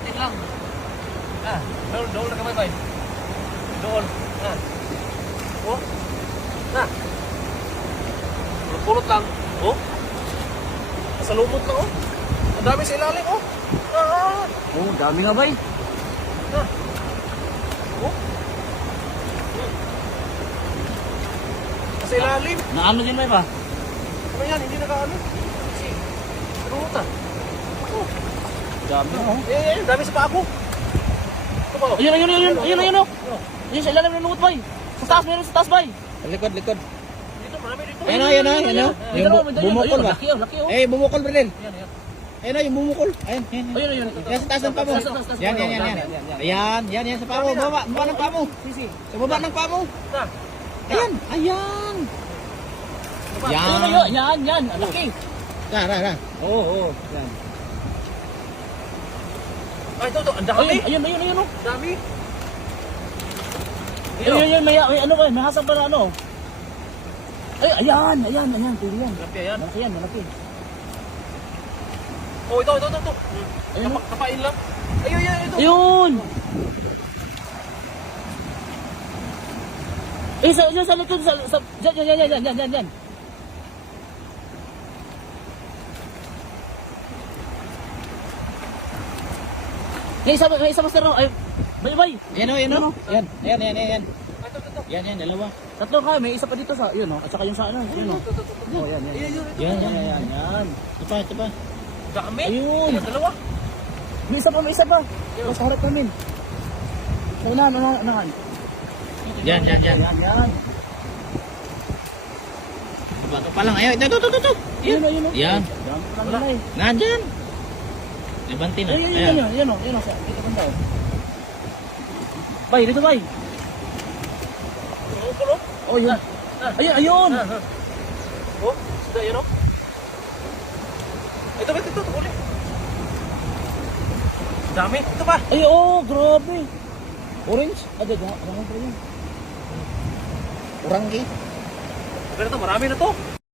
konti lang. Doon na kamay, bay. Doon. Oh. Pulot lang. Oh. Sa lumot lang, oh. Ang dami sa ilalim, oh. Oh, dami nga bay. Oh. Sa ilalim. Naano din bay ba? Ano yan? Hindi nakaano. Kasi, lumot ah. Oh. Dami oh. Dami sa pako. Ito ba? Ayun oh. Ayun sa ilalim ng lumot bay. Sa taas, meron sa taas bay. Likod. Dito, marami dito. Ayun na. Yung bumukol ba? Laki oh. Eh, bumukol Bernel. Yan. Ayun na, yung bumukol. Ayun. Ayun. Yan sa taas ng pamo. Yan. Yan sa pamo. Baba ng pamo. Sa baba ng pamo. Ayan. Yan. Ang laki. Ra. Oo. Yan. Ay, ito. Ang dami. Ayun oh. Dami. Ayun, may ano ba, may hasang pala ano. Ay, ayan, pwede yan. Malaki yan. Malaki. Oh, ito. Ayun. Kapain lang. Ayun, ito. Ayun! Eh, sa likod, yan. May isa master no? Ay, bay. Yan. Yan. Yan, dalawa. Tatlo ka, may isa pa dito sa, yun oh. At saka yung sa ano, yun oh. Oh, yan. Yan. Ito pa. Dami. Ayun. Yung dalawa. May isa pa. Mas harap namin. Sa unahan. Yan. Yan. Bato pa lang. Ayun, ito. Yun oh. Yan. Wala. Nandyan. Libanti na. Ayun oh. Dito banda oh. Bay, dito bay. Bumukol, oh. Oh, yun. Ayun. Oh, sudah yun, oh. Ito, huli. Dami. Ito pa. Ay, oh, grabe. Orange? Ano pa yun? Uranggi. Pero ito, marami na to.